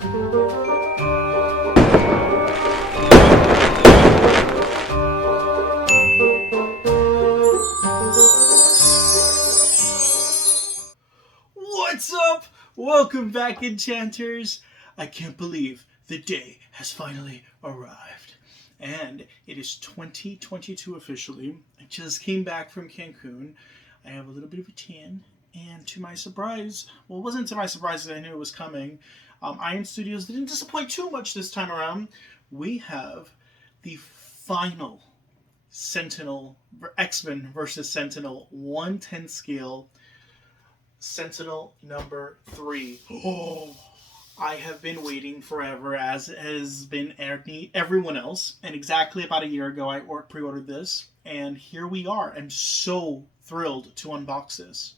What's up? Welcome back, Enchanters. I can't believe the day has finally arrived. And it is 2022 officially. I just came back from Cancun. I have a little bit of a tan. And to my surprise, well, it wasn't to my surprise that I knew it was coming. Iron Studios didn't disappoint too much this time around. We have the final Sentinel, X-Men versus Sentinel 110 scale Sentinel number 3. Oh, I have been waiting forever, as has been everyone else. And exactly about a year ago, I pre-ordered this, and here we are. I'm so thrilled to unbox this.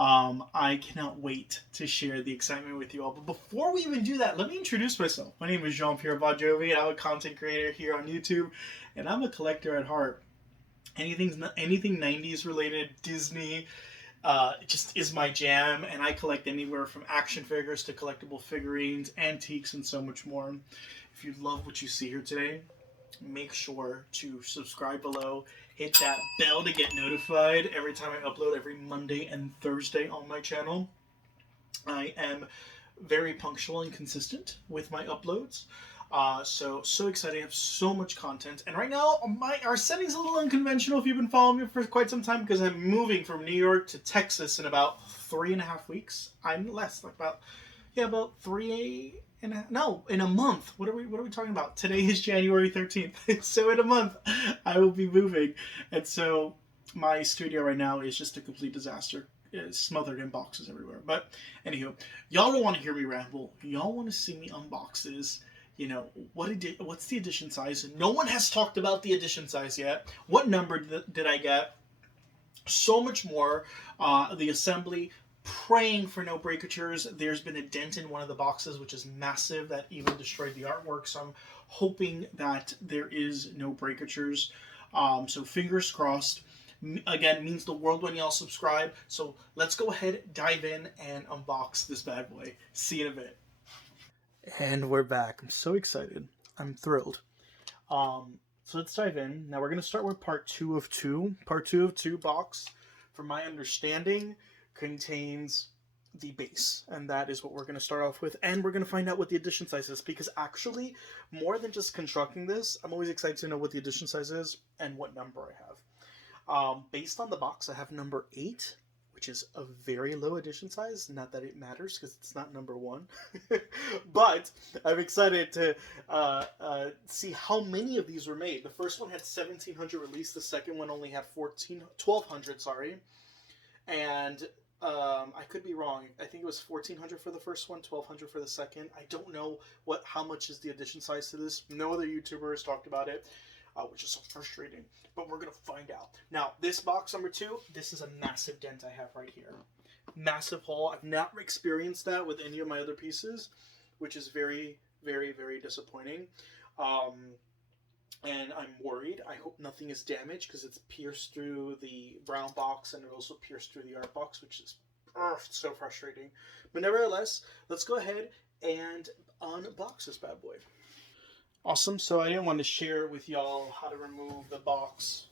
I cannot wait to share the excitement with you all. But before we even do that, let me introduce myself. My name is Jean-Pierre Bajovi, and I'm a content creator here on YouTube, and I'm a collector at heart. Anything 90s related, Disney, just is my jam, and I collect anywhere from action figures to collectible figurines, antiques, and so much more. If you love what you see here today, make sure to subscribe below, hit that bell to get notified every time I upload every Monday and Thursday on my channel. I am very punctual and consistent with my uploads. So excited. I have so much content. And right now, our setting's a little unconventional if you've been following me for quite some time, because I'm moving from New York to Texas in about 3.5 weeks. I'm less, like about 3 and in a month. What are we talking about? Today is January 13th. So in a month, I will be moving. And so my studio right now is just a complete disaster. It's smothered in boxes everywhere. But anywho, y'all don't want to hear me ramble. Y'all want to see me unbox this. You know, what's the edition size? No one has talked about the edition size yet. What number did I get? So much more. The assembly, praying for no breakatures. There's been a dent in one of the boxes, which is massive, that even destroyed the artwork. So I'm hoping that there is no breakatures. So fingers crossed. Again, means the world when y'all subscribe. So let's go ahead, dive in, and unbox this bad boy. See you in a bit. And we're back. I'm so excited. I'm thrilled. So let's dive in. Now we're going to start with part 2 of 2. Part 2 of 2 box, from my understanding, contains the base. And that is what we're going to start off with. And we're going to find out what the edition size is. Because actually, more than just constructing this, I'm always excited to know what the edition size is and what number I have. Based on the box, I have number 8. Which is a very low edition size. Not that it matters, because it's not number 1. But I'm excited to see how many of these were made. The first one had 1,700 released. The second one only had 1,200, sorry. And I could be wrong. I think it was 1,400 for the first one, 1,200 for the second. I don't know how much is the edition size to this. No other YouTuber has talked about it. Which is so frustrating, but we're going to find out. Now, this box number 2, this is a massive dent I have right here. Massive hole. I've not experienced that with any of my other pieces, which is very, very, very disappointing. And I'm worried. I hope nothing is damaged, because it's pierced through the brown box, and it also pierced through the art box, which is so frustrating. But nevertheless, let's go ahead and unbox this bad boy. Awesome. So I didn't want to share with y'all how to remove the box,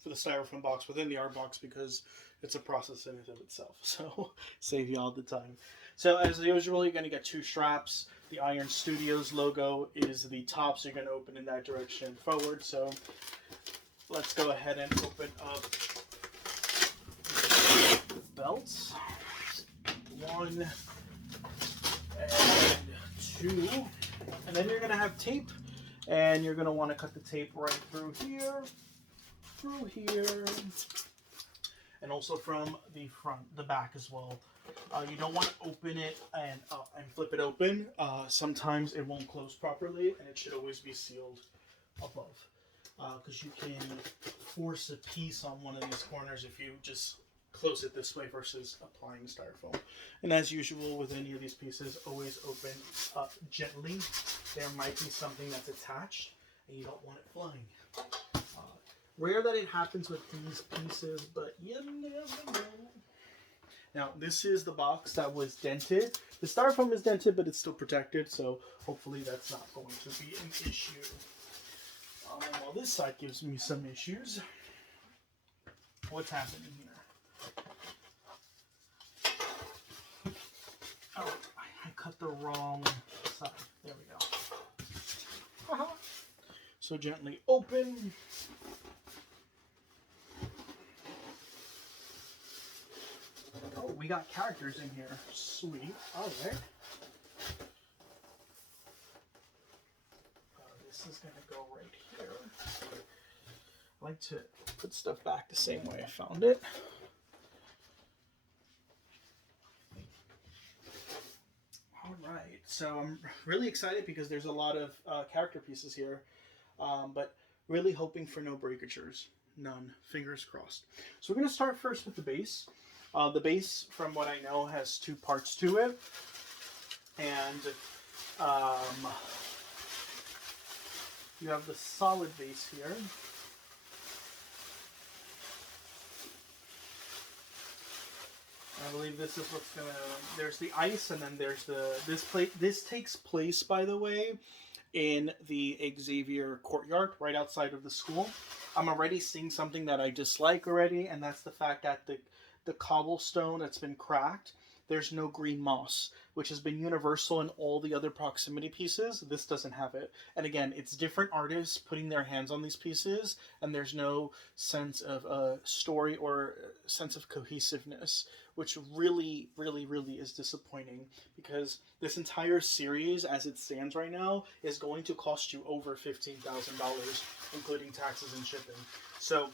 for the styrofoam box within the art box, because it's a process in and of itself. So save y'all the time. So as usual, you're going to get 2 straps. The Iron Studios logo is the top, so you're going to open in that direction forward. So let's go ahead and open up the belts. 1 and 2. And then you're going to have tape, and you're going to want to cut the tape right through here, and also from the back as well. You don't want to open it and flip it open. Sometimes it won't close properly, and it should always be sealed above. Because you can force a piece on one of these corners if you just close it this way versus applying styrofoam. And as usual with any of these pieces, always open up gently. There might be something that's attached and you don't want it flying. Rare that it happens with these pieces, but you never know. Now, this is the box that was dented. The styrofoam is dented, but it's still protected, so hopefully that's not going to be an issue. Well, this side gives me some issues. What's happening here? Oh, I cut the wrong side. There we go. So gently open. Oh, we got characters in here. Sweet. All right. This is going to go right here. I like to put stuff back the same way I found it. All right. So I'm really excited because there's a lot of character pieces here, but really hoping for no breakatures. None. Fingers crossed. So we're going to start first with the base. The base, from what I know, has two parts to it. And you have the solid base here. I believe this is what's gonna. There's the ice, and then there's this plate. This takes place, by the way, in the Xavier courtyard, right outside of the school. I'm already seeing something that I dislike already, and that's the fact that the cobblestone that's been cracked, there's no green moss, which has been universal in all the other proximity pieces. This doesn't have it. And again, it's different artists putting their hands on these pieces, and there's no sense of a story or sense of cohesiveness, which really, really, really is disappointing, because this entire series, as it stands right now, is going to cost you over $15,000, including taxes and shipping. So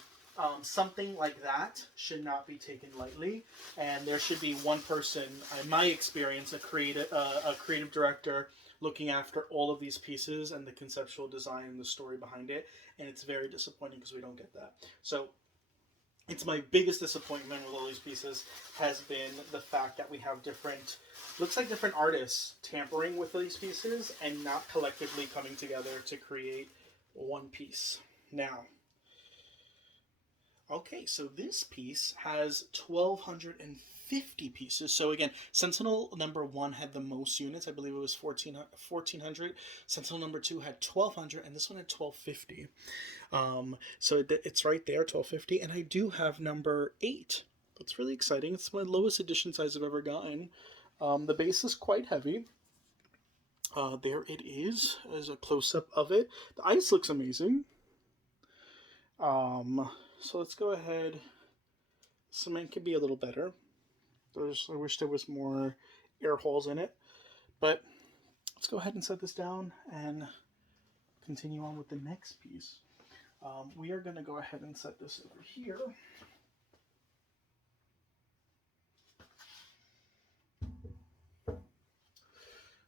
something like that should not be taken lightly, and there should be one person, in my experience, a creative director, looking after all of these pieces and the conceptual design and the story behind it. And it's very disappointing because we don't get that. So it's my biggest disappointment with all these pieces has been the fact that we have different artists tampering with these pieces and not collectively coming together to create one piece. Now, okay, so this piece has 1,250 pieces. So again, Sentinel number 1 had the most units. I believe it was 1,400. Sentinel number 2 had 1,200, and this one had 1,250. So it's right there, 1,250. And I do have number 8. That's really exciting. It's my lowest edition size I've ever gotten. The base is quite heavy. There it is, as a close-up of it. The ice looks amazing. So let's go ahead. Cement could be a little better. I wish there was more air holes in it. But let's go ahead and set this down and continue on with the next piece. We are going to go ahead and set this over here.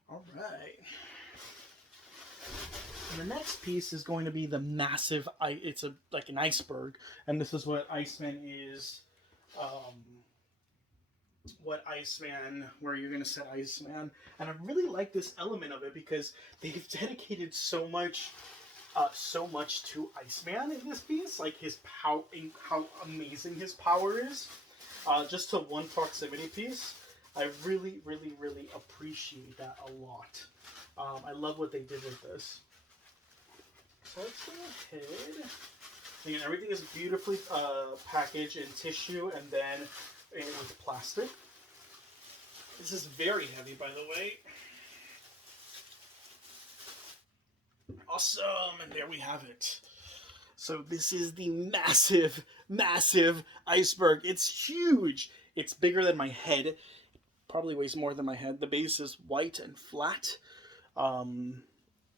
All right. And the next piece is going to be the massive, it's like an iceberg, and this is what Iceman is, where you're going to set Iceman. And I really like this element of it because they've dedicated so much to Iceman in this piece, like his power, how amazing his power is, just to one proximity piece. I really, really, really appreciate that a lot. I love what they did with this. So let's go ahead. Again, everything is beautifully packaged in tissue and then with plastic. This is very heavy, by the way. Awesome, and there we have it. So this is the massive, massive iceberg. It's huge. It's bigger than my head. It probably weighs more than my head. The base is white and flat.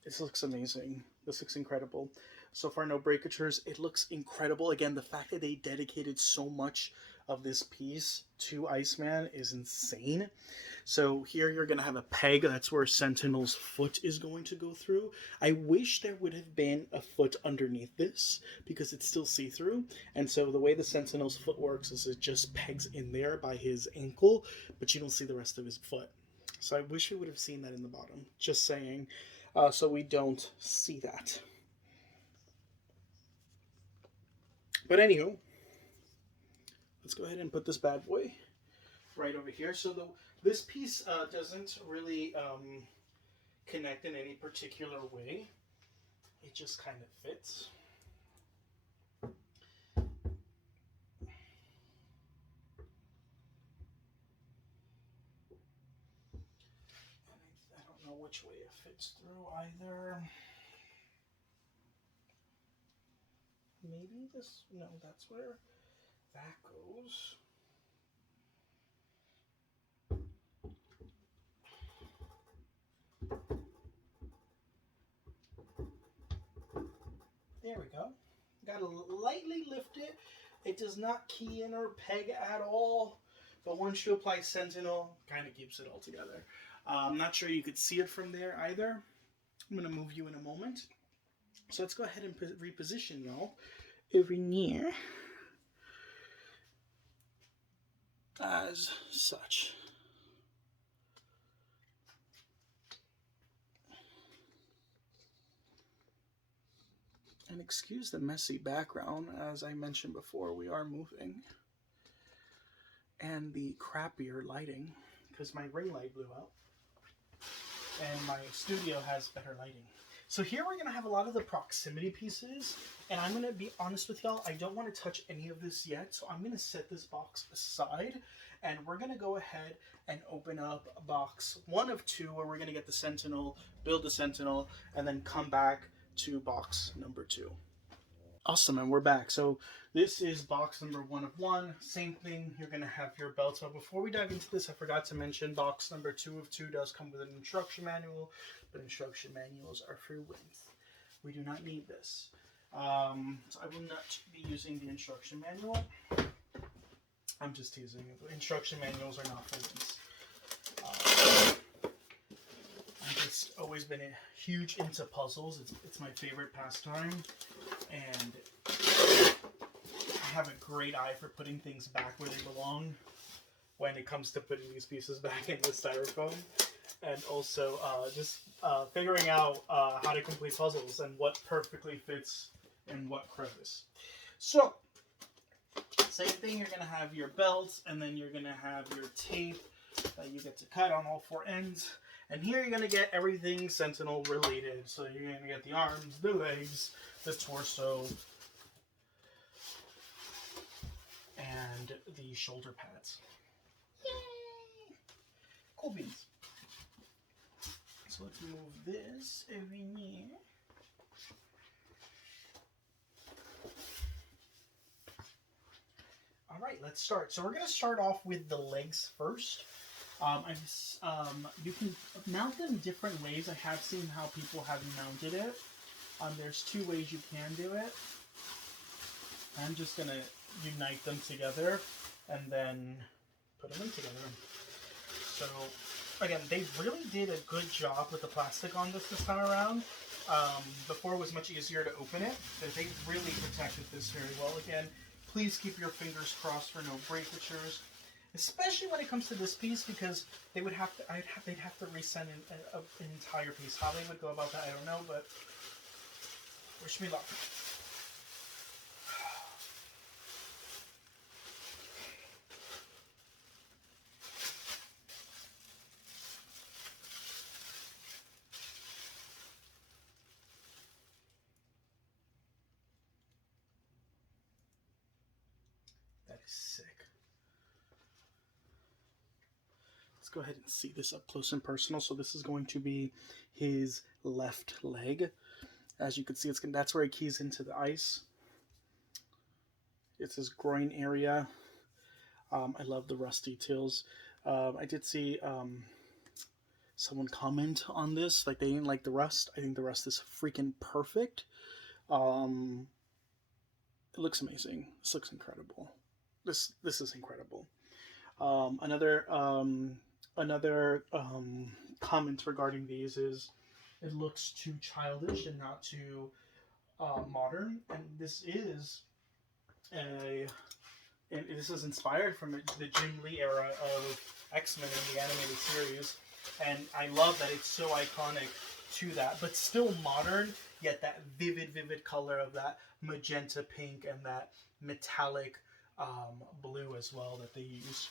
This looks amazing. This looks incredible. So far, no breakatures. It looks incredible. Again, the fact that they dedicated so much of this piece to Iceman is insane. So here you're going to have a peg. That's where Sentinel's foot is going to go through. I wish there would have been a foot underneath this because it's still see-through. And so the way the Sentinel's foot works is it just pegs in there by his ankle, but you don't see the rest of his foot. So I wish we would have seen that in the bottom. Just saying. So we don't see that. But anywho, let's go ahead and put this bad boy right over here. So this piece doesn't really connect in any particular way. It just kind of fits. I don't know which way it fits through either. Maybe this, no, that's where that goes. There we go. Got to lightly lift it. It does not key in or peg at all. But once you apply Sentinel, kind of keeps it all together. I'm not sure you could see it from there either. I'm going to move you in a moment. So let's go ahead and reposition y'all over near as such. And excuse the messy background, as I mentioned before, we are moving. And the crappier lighting, because my ring light blew out. And my studio has better lighting. So here we're going to have a lot of the proximity pieces, and I'm going to be honest with y'all, I don't want to touch any of this yet, so I'm going to set this box aside, and we're going to go ahead and open up box 1 of 2, where we're going to get the Sentinel, build the Sentinel, and then come back to box number 2. Awesome, and we're back. So this is box number 1 of 1. Same thing, you're going to have your belts. But before we dive into this, I forgot to mention box number 2 of 2 does come with an instruction manual, but instruction manuals are for wins. We do not need this. So I will not be using the instruction manual. I'm just teasing. The instruction manuals are not for wins. I've just always been huge into puzzles. It's my favorite pastime. And I have a great eye for putting things back where they belong when it comes to putting these pieces back in the styrofoam. And also just figuring out how to complete puzzles and what perfectly fits in what crevice. So, same thing, you're going to have your belts, and then you're going to have your tape that you get to cut on all 4 ends. And here you're going to get everything Sentinel related. So you're going to get the arms, the legs, the torso, and the shoulder pads. Yay! Cool beans. So let's move this over here. All right, let's start. So we're going to start off with the legs first. You can mount them different ways. I have seen how people have mounted it. There's 2 ways you can do it. I'm just going to unite them together and then put them in together. So, again, they really did a good job with the plastic on this time around. Before it was much easier to open it, but they really protected this very well. Again, please keep your fingers crossed for no breakatures. Especially when it comes to this piece, because they would have to, they'd have to resend an entire piece. How they would go about that, I don't know, but wish me luck. That is sick. Let's go ahead and see this up close and personal. So this is going to be his left leg. As you can see, that's where he keys into the ice. It's his groin area. I love the rust details. I did see someone comment on this, like they didn't like the rust. I think the rust is freaking perfect. It looks amazing. This looks incredible. This is incredible. Another comment regarding these is it looks too childish and not too modern. And this is this is inspired from the Jim Lee era of X-Men in the animated series. And I love that it's so iconic to that, but still modern, yet that vivid color of that magenta pink and that metallic blue as well that they use.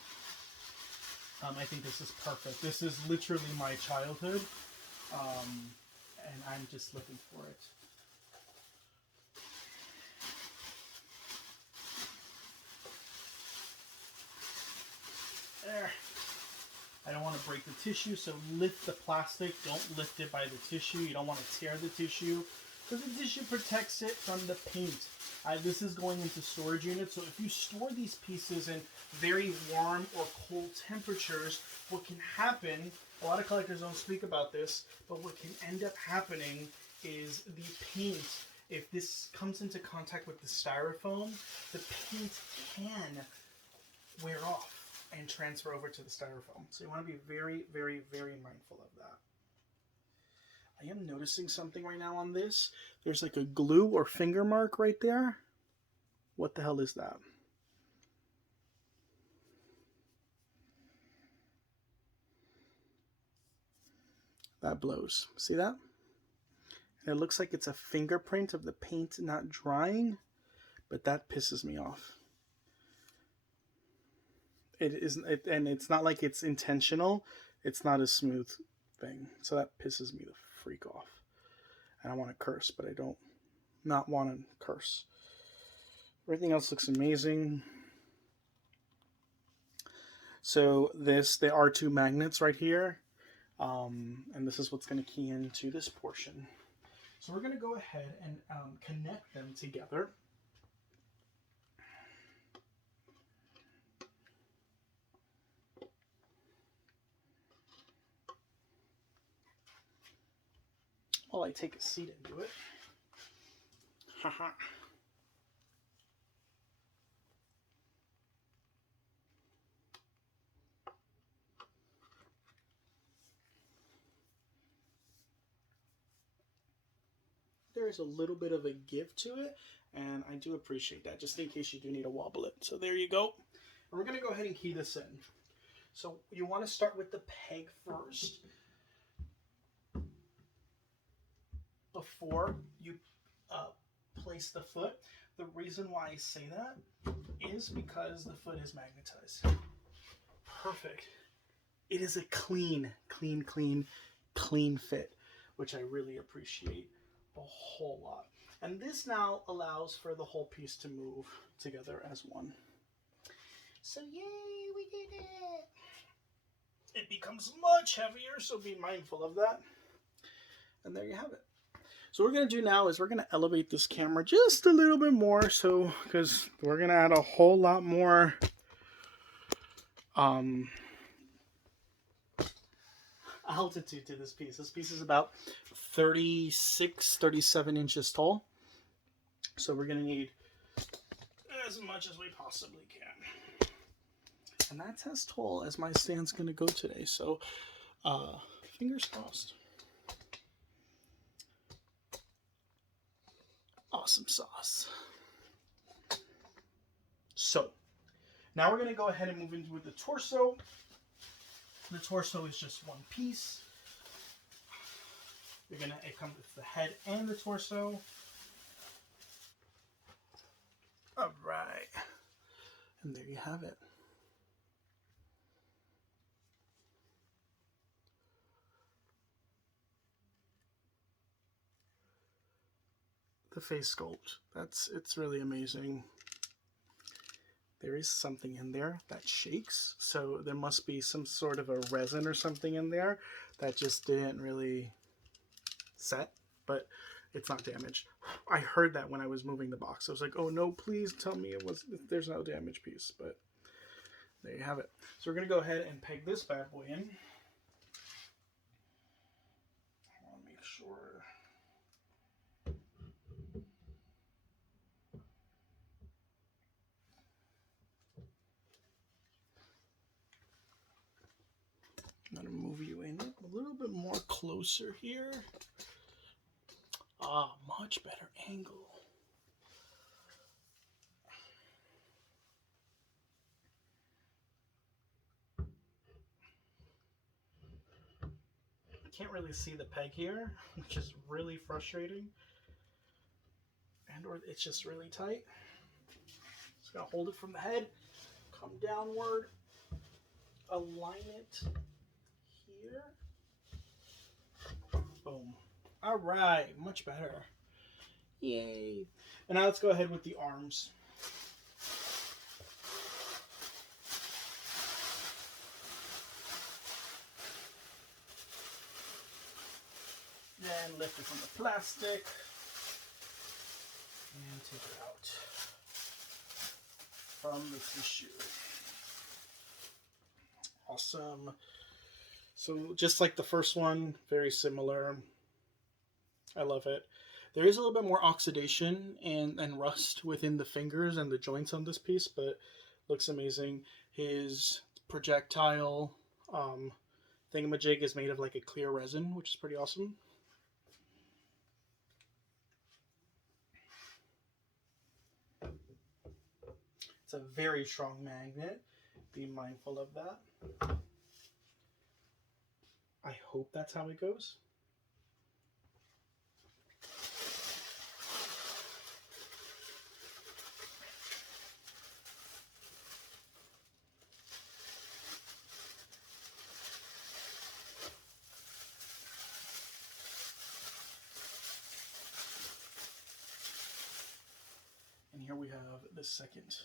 I think this is perfect. This is literally my childhood, and I'm just looking for it. There. I don't want to break the tissue, so lift the plastic. Don't lift it by the tissue. You don't want to tear the tissue, because the tissue protects it from the paint. This is going into storage units, so if you store these pieces in very warm or cold temperatures, what can happen, a lot of collectors don't speak about this, but what can end up happening is the paint, if this comes into contact with the styrofoam, the paint can wear off and transfer over to the styrofoam. So you want to be very, very, very mindful of that. I am noticing something right now on this. There's like a glue or finger mark right there. What the hell is that? That blows. See that? And it looks like it's a fingerprint of the paint not drying, but that pisses me off. It isn't, and it's not like it's intentional. It's not a smooth thing, so that pisses me the freak off. And I want to curse, but I don't not want to curse. Everything else looks amazing. So there are two magnets right here, and this is what's going to key into this portion. So we're going to go ahead and connect them together. While I take a seat and do it. Haha. There is a little bit of a give to it, and I do appreciate that, just in case you do need to wobble it. So there you go. And we're going to go ahead and key this in. So you want to start with the peg first, before you place the foot. The reason why I say that is because the foot is magnetized. Perfect. It is a clean fit, which I really appreciate a whole lot. And this now allows for the whole piece to move together as one. So yay, we did it! It becomes much heavier, so be mindful of that. And there you have it. So what we're going to do now is we're going to elevate this camera just a little bit more, so because we're going to add a whole lot more altitude to this piece. This piece is about 37 inches tall. So we're going to need as much as we possibly can. And that's as tall as my stand's going to go today. So fingers crossed. Awesome sauce. So now we're going to go ahead and move into with the torso. The torso is just one piece. It comes with the head and the torso. All right. And there you have it. The face sculpt. It's really amazing. There is something in there that shakes, so there must be some sort of a resin or something in there that just didn't really set, but it's not damaged. I heard that when I was moving the box. I was like, oh no, please tell me there's no damage piece, but there you have it. So we're gonna go ahead and peg this bad boy in. I want to make sure. I'm going to move you in a little bit more closer here. Ah, much better angle. I can't really see the peg here, which is really frustrating. Or it's just really tight. Just going to hold it from the head, come downward. align it here. Boom. All right, much better. Yay. And now let's go ahead with the arms. Then lift it from the plastic and take it out from the tissue. Awesome. So just like the first one, very similar. I love it. There is a little bit more oxidation and rust within the fingers and the joints on this piece, but looks amazing. His projectile thingamajig is made of like a clear resin, which is pretty awesome. It's a very strong magnet. Be mindful of that. I hope that's how it goes. And here we have the second.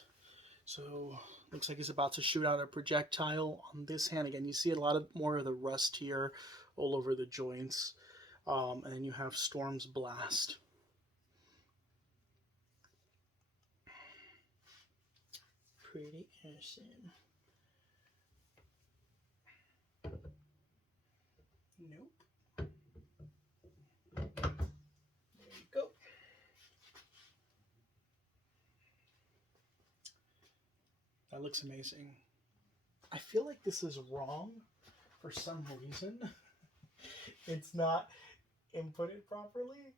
So looks like he's about to shoot out a projectile on this hand. Again, you see a lot more of the rust here all over the joints. And then you have Storm's Blast. Pretty awesome. Nope. There you go. That looks amazing. I feel like this is wrong for some reason. It's not inputted properly.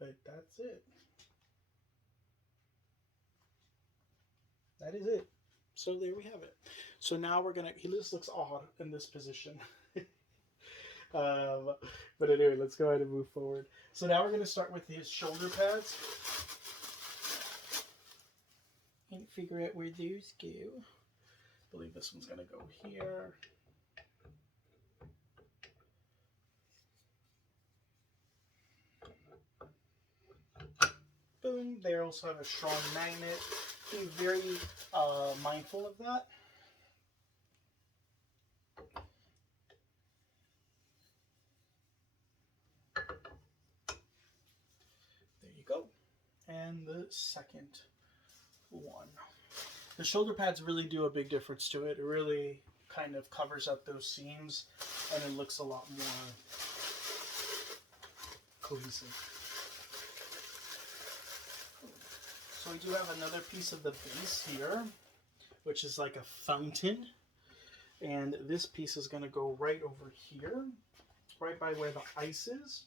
But that's it. That is it. So there we have it. So now we're gonna, he just looks odd in this position. But anyway, let's go ahead and move forward. So now we're gonna start with his shoulder pads. And figure out where those go. I believe this one's gonna go here. Boom. They also have a strong magnet. Be very mindful of that. There you go. And the second one. The shoulder pads really do a big difference to it. It really kind of covers up those seams and it looks a lot more cohesive. So we do have another piece of the base here, which is like a fountain. And this piece is going to go right over here, right by where the ice is.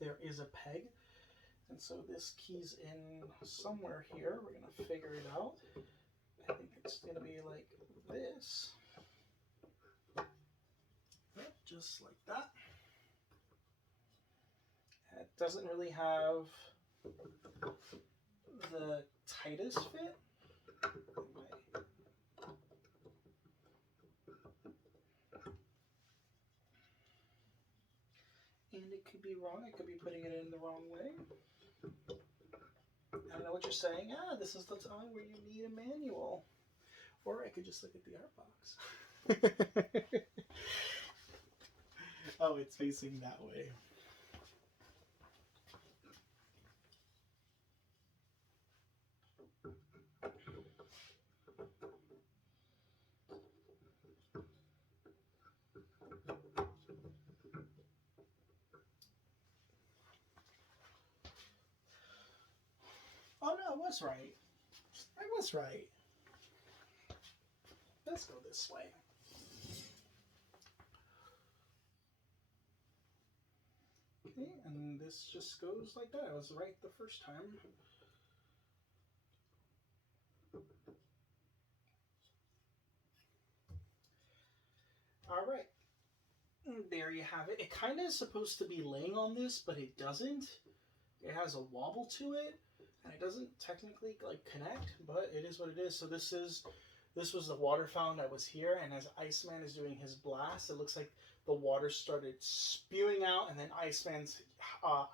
There is a peg. And so this key's in somewhere here. We're going to figure it out. I think it's going to be like this. Yep, just like that. It doesn't really have the tightest fit. And it could be wrong. I could be putting it in the wrong way. I don't know what you're saying. This is the time where you need a manual. Or I could just look at the art box. Oh, it's facing that way. Oh no, I was right. I was right. Let's go this way. Okay, and this just goes like that. I was right the first time. All right. And there you have it. It kind of is supposed to be laying on this, but it doesn't. It has a wobble to it, and it doesn't technically like connect, but it is what it is. So this was the water fountain that was here, and as Iceman is doing his blast, it looks like the water started spewing out, and then Iceman's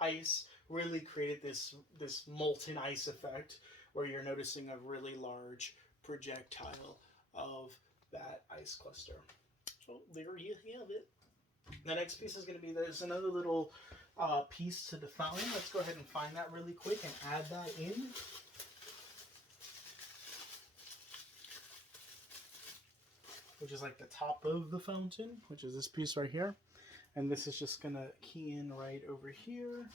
ice really created this molten ice effect, where you're noticing a really large projectile of that ice cluster. So there you have it. The next piece is going to be, there's another little piece to the fountain. Let's go ahead and find that really quick and add that in. Which is like the top of the fountain, which is this piece right here. And this is just going to key in right over here.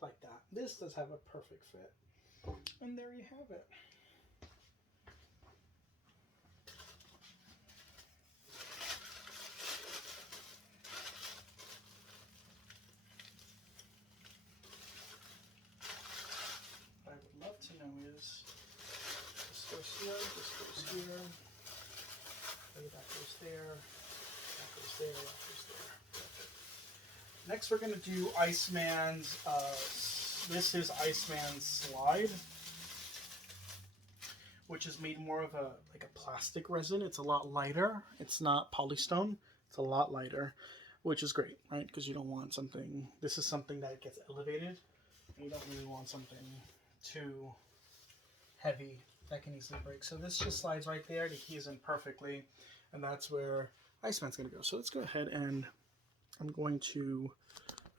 Like that. This does have a perfect fit. And there you have it. What I would love to know is, this goes here, this goes here, maybe that goes there, that goes there, that goes there. Next we're going to do Iceman's, this is Iceman's slide, which is made more of a plastic resin. It's a lot lighter. It's not polystone. It's a lot lighter, which is great, right? Because you don't want something, this is something that gets elevated, and you don't really want something too heavy that can easily break. So this just slides right there to keys in perfectly, and that's where Iceman's going to go. So let's go ahead and I'm going to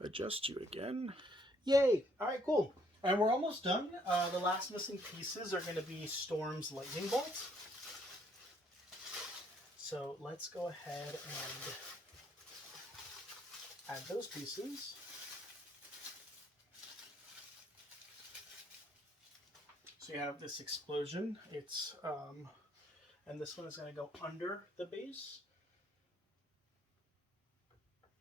adjust you again. Yay! All right, cool. And we're almost done. The last missing pieces are going to be Storm's lightning bolt. So let's go ahead and add those pieces. So you have this explosion. It's and this one is going to go under the base.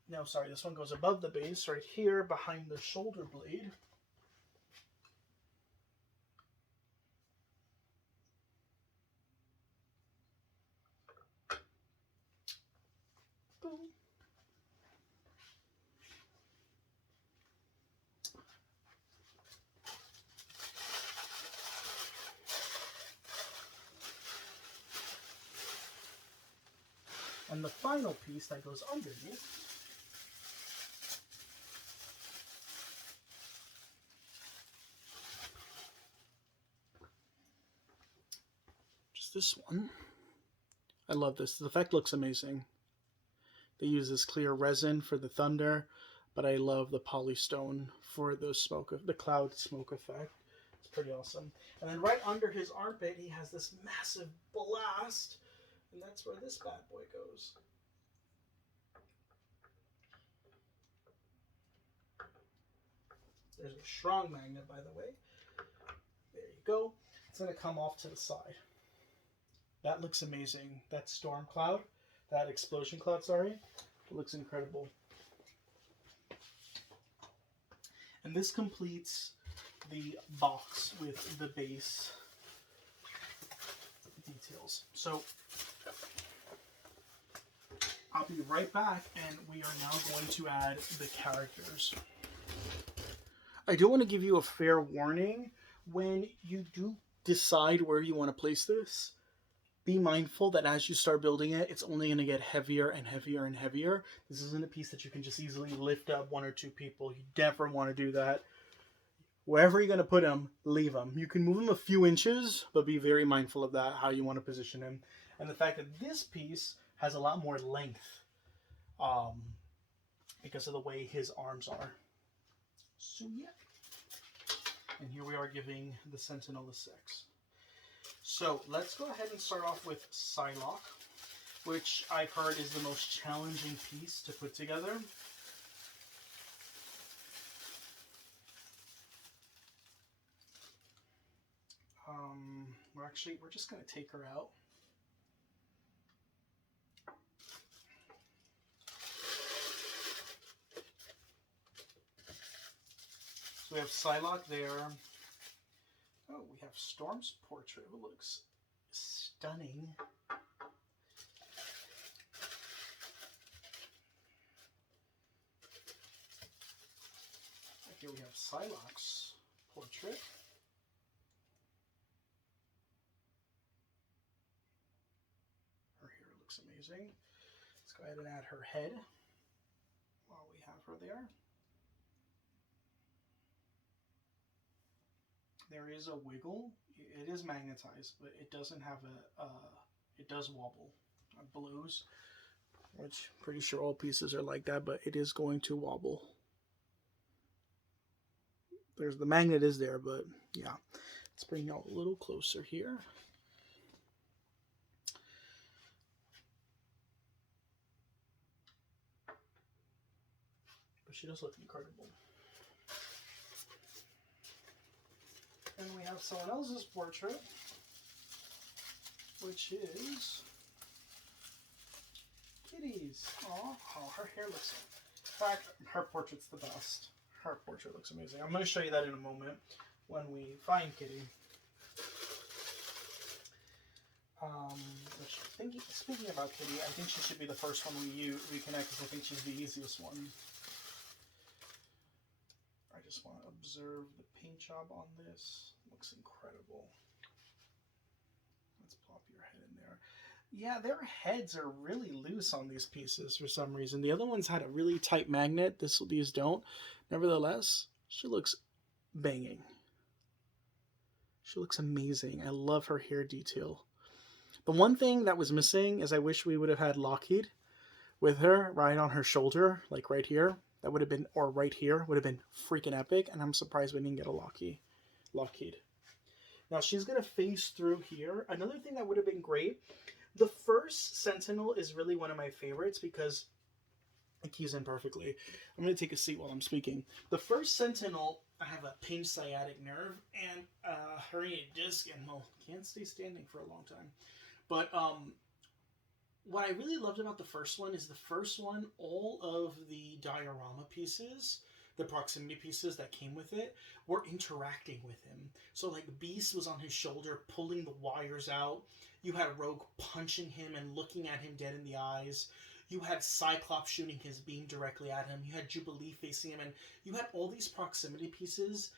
No, sorry, this one goes above the base, right here behind the shoulder blade. Boom. And the final piece that goes underneath this one. I love this. The effect looks amazing. They use this clear resin for the thunder, but I love the polystone for the smoke, the cloud smoke effect. It's pretty awesome. And then right under his armpit, he has this massive blast, and that's where this bad boy goes. There's a strong magnet, by the way. There you go. It's going to come off to the side. That looks amazing. That storm cloud, that explosion cloud, sorry, it looks incredible. And this completes the box with the base details. So I'll be right back, and we are now going to add the characters. I do want to give you a fair warning. When you do decide where you want to place this, be mindful that as you start building it, it's only going to get heavier and heavier and heavier. This isn't a piece that you can just easily lift up one or two people. You never want to do that. Wherever you're going to put them, leave them. You can move them a few inches, but be very mindful of that, how you want to position him. And the fact that this piece has a lot more length because of the way his arms are. So yeah. And here we are giving the Sentinel a 6. So let's go ahead and start off with Psylocke, which I've heard is the most challenging piece to put together. We're just going to take her out. So we have Psylocke there. Oh, we have Storm's portrait, who looks stunning. Here we have Psylocke's portrait. Her hair looks amazing. Let's go ahead and add her head while we have her there. There is a wiggle. It is magnetized, but it doesn't have it does wobble. It blows, which I'm pretty sure all pieces are like that, but it is going to wobble. There's the magnet is there, but yeah. Let's bring y'all a little closer here. But she does look incredible. And we have someone else's portrait, which is Kitty's. Oh, her hair looks. In fact, her portrait's the best. Her portrait looks amazing. I'm going to show you that in a moment when we find Kitty. Speaking about Kitty, I think she should be the first one we connect because I think she's the easiest one. I just want to observe the paint job on this. Looks incredible. Let's plop your head in there. Yeah, their heads are really loose on these pieces for some reason. The other ones had a really tight magnet. These don't. Nevertheless, she looks banging. She looks amazing. I love her hair detail. The one thing that was missing is I wish we would have had Lockheed with her right on her shoulder, like right here. That would have been, or right here, would have been freaking epic. And I'm surprised we didn't get a Lockheed. Now she's going to phase through here. Another thing that would have been great, the first Sentinel is really one of my favorites because it keys in perfectly. I'm going to take a seat while I'm speaking. The first Sentinel, I have a pinched sciatic nerve and a herniated disc and, well, can't stay standing for a long time. But what I really loved about the first one is all of the diorama pieces, the proximity pieces that came with it, were interacting with him. So like Beast was on his shoulder pulling the wires out. You had Rogue punching him and looking at him dead in the eyes. You had Cyclops shooting his beam directly at him. You had Jubilee facing him. And you had all these proximity pieces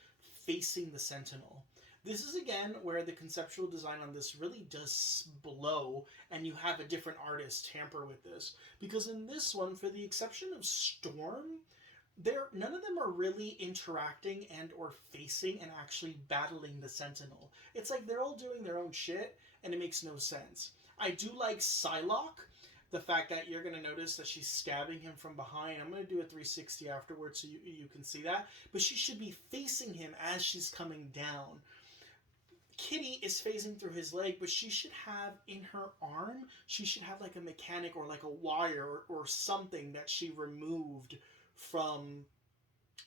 facing the Sentinel. This is, again, where the conceptual design on this really does blow, and you have a different artist tamper with this. Because in this one, for the exception of Storm, none of them are really interacting and or facing and actually battling the Sentinel. It's like they're all doing their own shit, and it makes no sense. I do like Psylocke. The fact that you're going to notice that she's stabbing him from behind. I'm going to do a 360 afterwards so you can see that. But she should be facing him as she's coming down. Kitty is phasing through his leg, but she should have in her arm, she should have like a mechanic or like a wire or something that she removed from,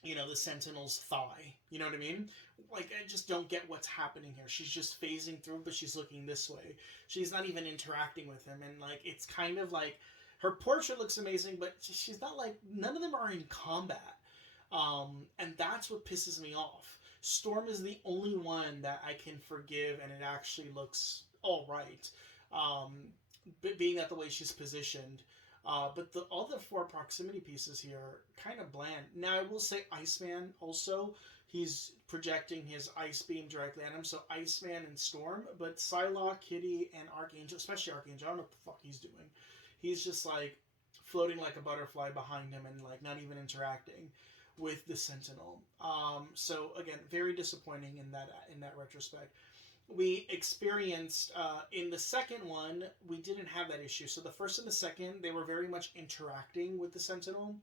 the Sentinel's thigh. You know what I mean? Like, I just don't get what's happening here. She's just phasing through, but she's looking this way. She's not even interacting with him. And, like, it's kind of like, her portrait looks amazing, but she's not like, none of them are in combat. And that's what pisses me off. Storm is the only one that I can forgive, and it actually looks all right. But being that the way she's positioned. But the other four proximity pieces here are kind of bland. Now, I will say Iceman also. He's projecting his ice beam directly at him. So Iceman and Storm. But Psylocke, Kitty, and Archangel, especially Archangel, I don't know what the fuck he's doing. He's just like floating like a butterfly behind him and like not even interacting with the Sentinel. So again, very disappointing in that retrospect. We experienced in the second one, we didn't have that issue. So the first and the second, they were very much interacting with the Sentinel.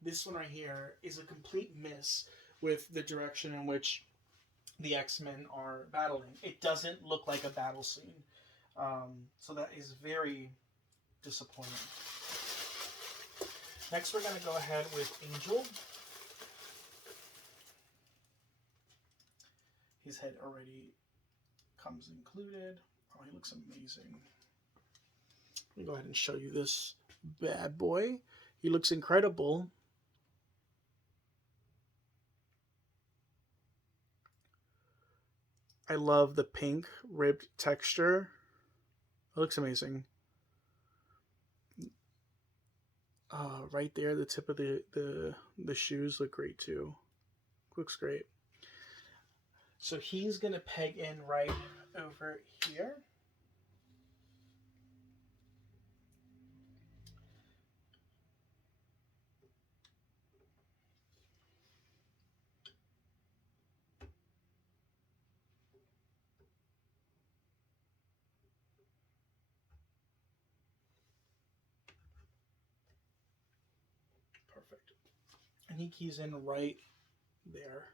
This one right here is a complete miss with the direction in which the X-Men are battling. It doesn't look like a battle scene. So that is very disappointing. Next, we're going to go ahead with Angel. His head already comes included. Oh, he looks amazing. Let me go ahead and show you this bad boy. He looks incredible. I love the pink ribbed texture. It looks amazing. Right there, the tip of the shoes look great too. Looks great. So he's gonna peg in right over here. Perfect. And he keys in right there.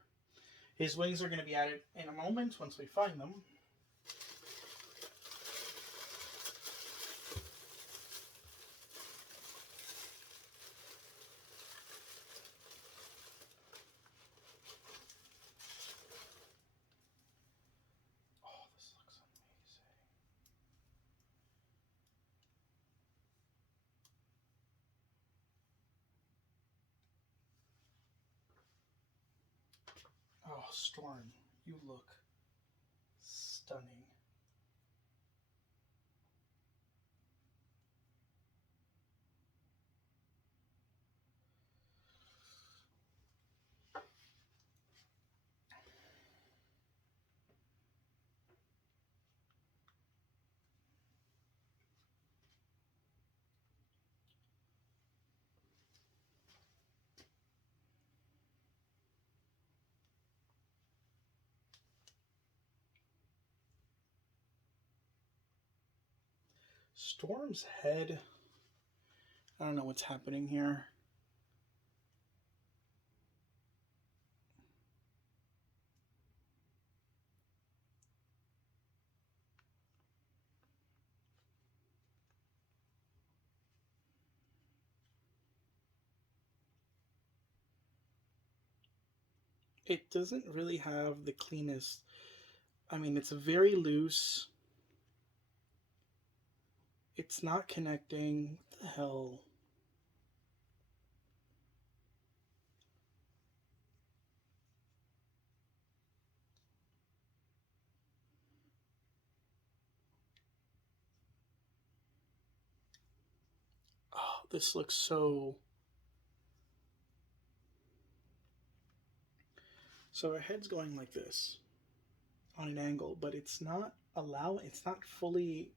His wings are going to be added in a moment once we find them. Oh, this looks amazing. Oh, Storm, you look stunning. Storm's head. I don't know what's happening here. It doesn't really have the cleanest. I mean, it's very loose. It's not connecting. What the hell? Oh, this looks so. So her head's going like this on an angle, but it's not it's not fully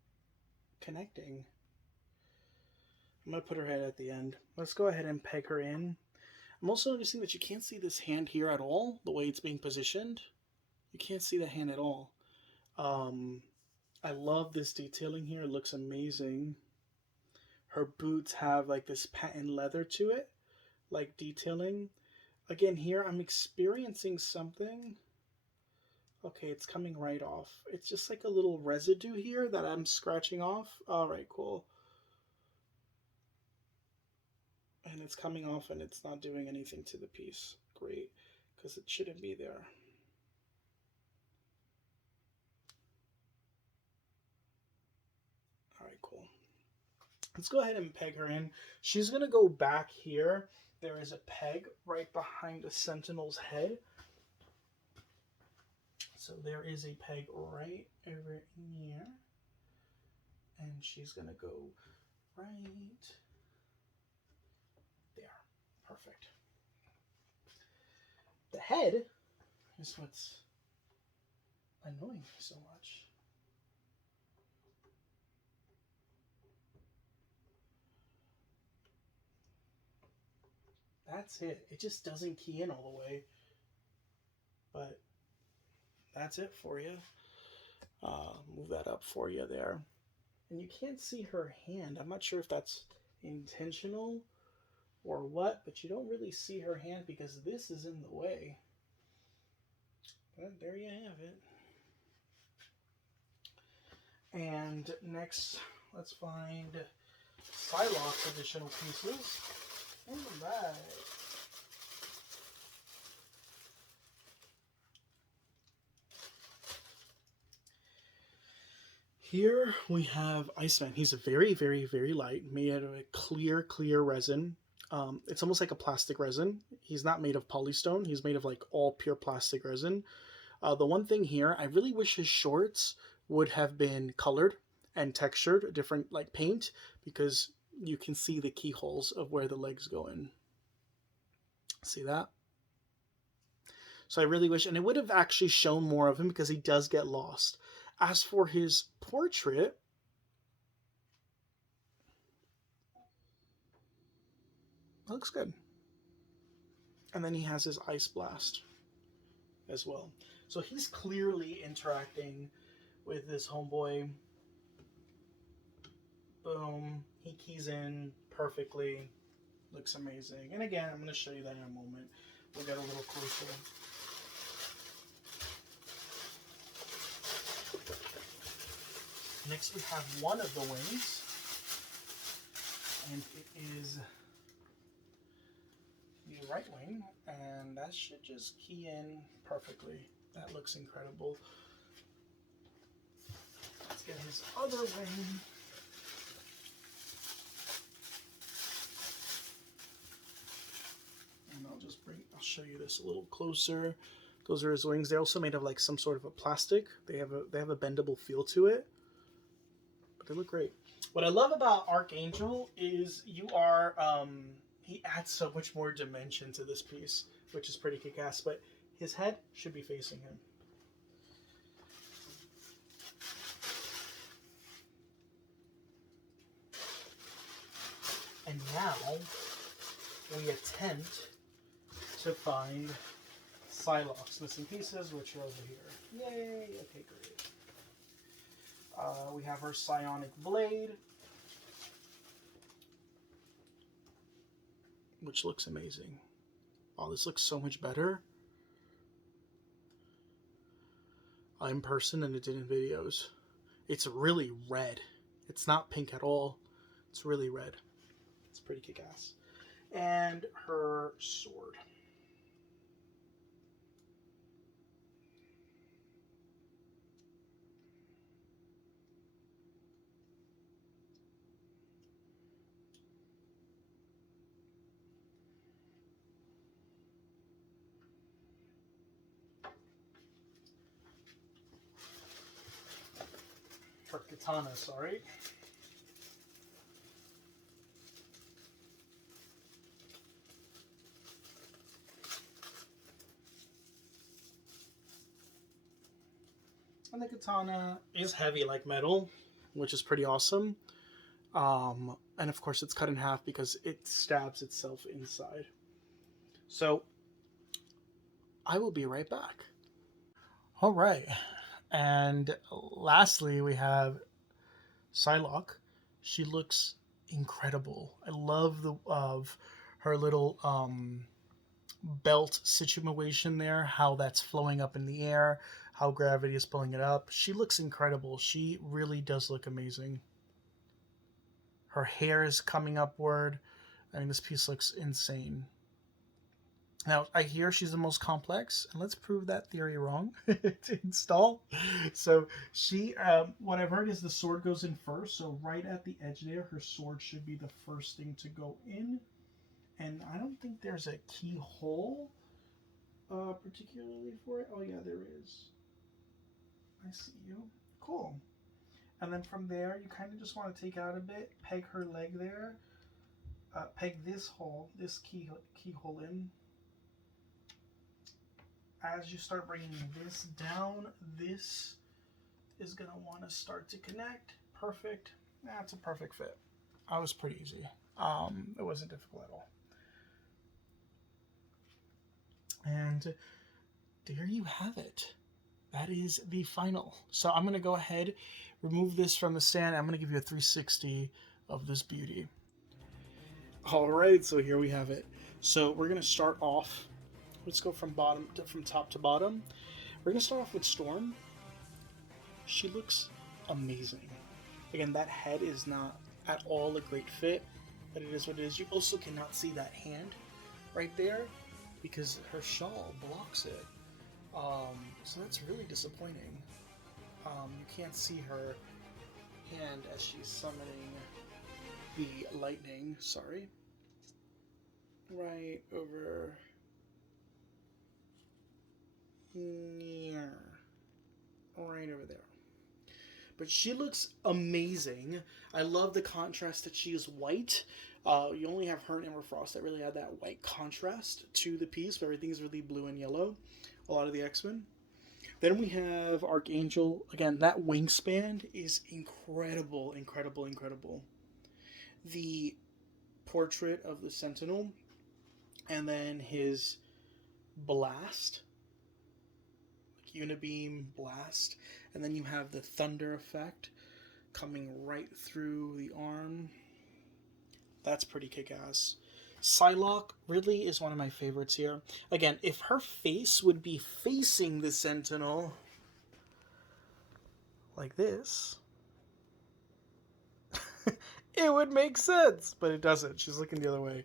connecting. I'm going to put her head at the end. Let's go ahead and peg her in. I'm also noticing that you can't see this hand here at all, the way it's being positioned. You can't see the hand at all. I love this detailing here. It looks amazing. Her boots have like this patent leather to it, like detailing. Again, here I'm experiencing something. Okay, it's coming right off. It's just like a little residue here that I'm scratching off. All right, cool. And it's coming off and it's not doing anything to the piece. Great, because it shouldn't be there. All right, cool. Let's go ahead and peg her in. She's going to go back here. There is a peg right behind the Sentinel's head. So there is a peg right over here. And she's going to go right there. Perfect. The head is what's annoying me so much. That's it. It just doesn't key in all the way. But that's it for you. Move that up for you there. And you can't see her hand. I'm not sure if that's intentional or what, but you don't really see her hand because this is in the way. But there you have it. And next, let's find Psylocke's additional pieces. All right. Here we have Iceman. He's a very, very, very light, made out of a clear, clear resin. It's almost like a plastic resin. He's not made of polystone. He's made of like all pure plastic resin. The one thing here, I really wish his shorts would have been colored and textured, different like paint, because you can see the keyholes of where the legs go in. See that? So I really wish, and it would have actually shown more of him because he does get lost. As for his portrait, looks good. And then he has his ice blast as well. So he's clearly interacting with this homeboy. Boom. He keys in perfectly. Looks amazing. And again, I'm going to show you that in a moment. We'll get a little closer. Next we have one of the wings. And it is the right wing. And that should just key in perfectly. That looks incredible. Let's get his other wing. And I'll show you this a little closer. Those are his wings. They're also made of like some sort of a plastic. They have a bendable feel to it. But they look great. What I love about Archangel is he adds so much more dimension to this piece, which is pretty kick-ass, but his head should be facing him. And now we attempt to find Psylocke's missing pieces, which are over here. Yay! Okay, great. We have her psionic blade, which looks amazing. Oh, this looks so much better in person than it did in videos. It's really red. It's not pink at all. It's really red. It's pretty kick-ass. And her sword. Her katana, sorry. And the katana is heavy like metal, which is pretty awesome. And of course it's cut in half because it stabs itself inside. So I will be right back. All right. And lastly, we have Psylocke. She looks incredible. I love the of her little belt situation there, how that's flowing up in the air, how gravity is pulling it up. She looks incredible. She really does look amazing. Her hair is coming upward. I mean, this piece looks insane. Now, I hear she's the most complex, and let's prove that theory wrong to install. So what I've heard is the sword goes in first, so right at the edge there, her sword should be the first thing to go in. And I don't think there's a keyhole particularly for it. Oh yeah, there is. I see you. Cool. And then from there, you kind of just want to take out a bit, peg her leg there, peg this keyhole in. As you start bringing this down, this is going to want to start to connect. Perfect. That's a perfect fit. That was pretty easy. It wasn't difficult at all. And there you have it. That is the final. So I'm going to go ahead, remove this from the stand. I'm going to give you a 360 of this beauty. All right, so here we have it. So we're going to start off. Let's go from top to bottom. We're going to start off with Storm. She looks amazing. Again, that head is not at all a great fit, but it is what it is. You also cannot see that hand right there because her shawl blocks it. So that's really disappointing. You can't see her hand as she's summoning the lightning. Sorry. Right over here. but she looks amazing. I love the contrast that she is white. You only have her and Emma Frost that really add that white contrast to the piece, but everything is really blue and yellow. A lot of the X-Men. Then we have Archangel. Again, that wingspan is incredible, incredible, incredible. The portrait of the Sentinel, and then his blast, like unibeam blast, and then you have the thunder effect coming right through the arm. That's pretty kick-ass. Psylocke Ridley is one of my favorites here. Again, if her face would be facing the Sentinel like this, it would make sense, but it doesn't. She's looking the other way.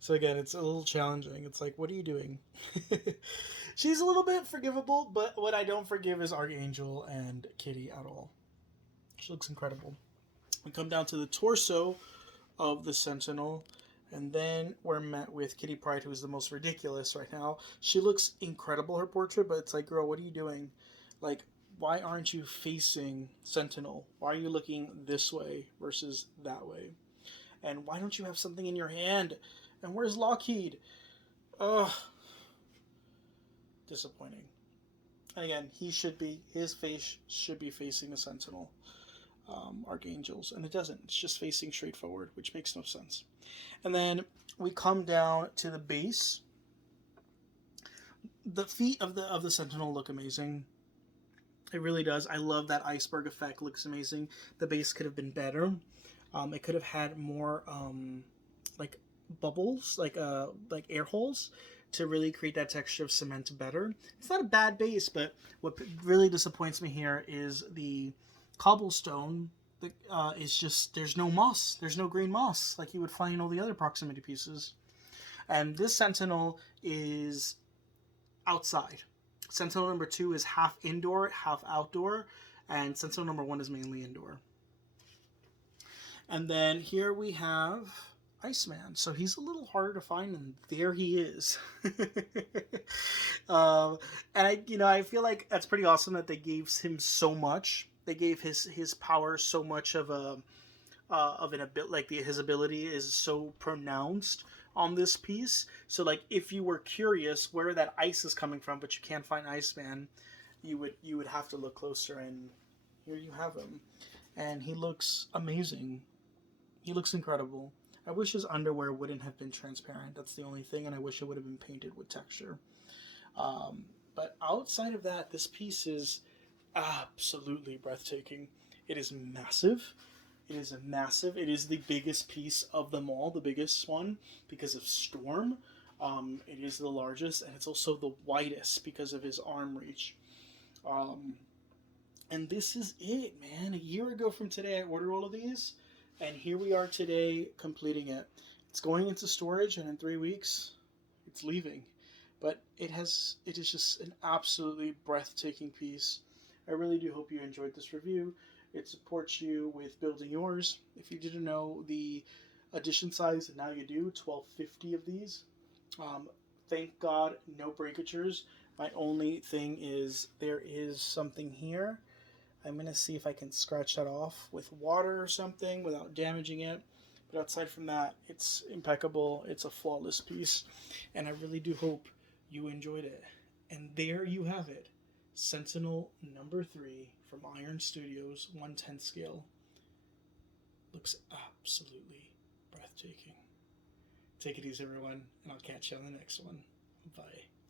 So again, it's a little challenging. It's like, what are you doing? She's a little bit forgivable, but what I don't forgive is Archangel and Kitty at all. She looks incredible. We come down to the torso of the Sentinel, and then we're met with Kitty Pryde, who is the most ridiculous right now. She looks incredible, her portrait, but it's like, girl, what are you doing? Like, why aren't you facing Sentinel? Why are you looking this way versus that way? And why don't you have something in your hand? And where's Lockheed? Ugh. Disappointing. And again, his face should be facing the Sentinel. Archangels, and it doesn't. It's just facing straight forward, which makes no sense. And then we come down to the base. The feet of the Sentinel look amazing. It really does. I love that iceberg effect. Looks amazing. The base could have been better. It could have had more like bubbles, like air holes, to really create that texture of cement better. It's not a bad base, but what really disappoints me here is the cobblestone. Is just, there's no moss. There's no green moss like you would find in all the other proximity pieces. And this Sentinel is outside. Sentinel number 2 is half indoor, half outdoor, and Sentinel number 1 is mainly indoor. And then here we have Iceman. So he's a little harder to find, and there he is. And I feel like that's pretty awesome that they gave him so much. They gave his power so much of an ability, like his ability is so pronounced on this piece. So like, if you were curious where that ice is coming from, but you can't find Iceman, you would have to look closer, and here you have him, and he looks amazing. He looks incredible. I wish his underwear wouldn't have been transparent. That's the only thing, and I wish it would have been painted with texture. But outside of that, this piece is absolutely breathtaking. It is massive. It is massive. It is the biggest piece of them all, the biggest one, because of Storm. It is the largest, and it's also the widest because of his arm reach. And this is it, man. A year ago from today, I ordered all of these, and here we are today completing it. It's going into storage, and in 3 weeks, it's leaving. But it is just an absolutely breathtaking piece. I really do hope you enjoyed this review. It supports you with building yours. If you didn't know the edition size, now you do, 1250 of these. Thank God, no breakatures. My only thing is there is something here. I'm going to see if I can scratch that off with water or something without damaging it. But outside from that, it's impeccable. It's a flawless piece. And I really do hope you enjoyed it. And there you have it. Sentinel number 3 from Iron Studios, 1/10 scale. Looks absolutely breathtaking. Take it easy, everyone, and I'll catch you on the next one. Bye.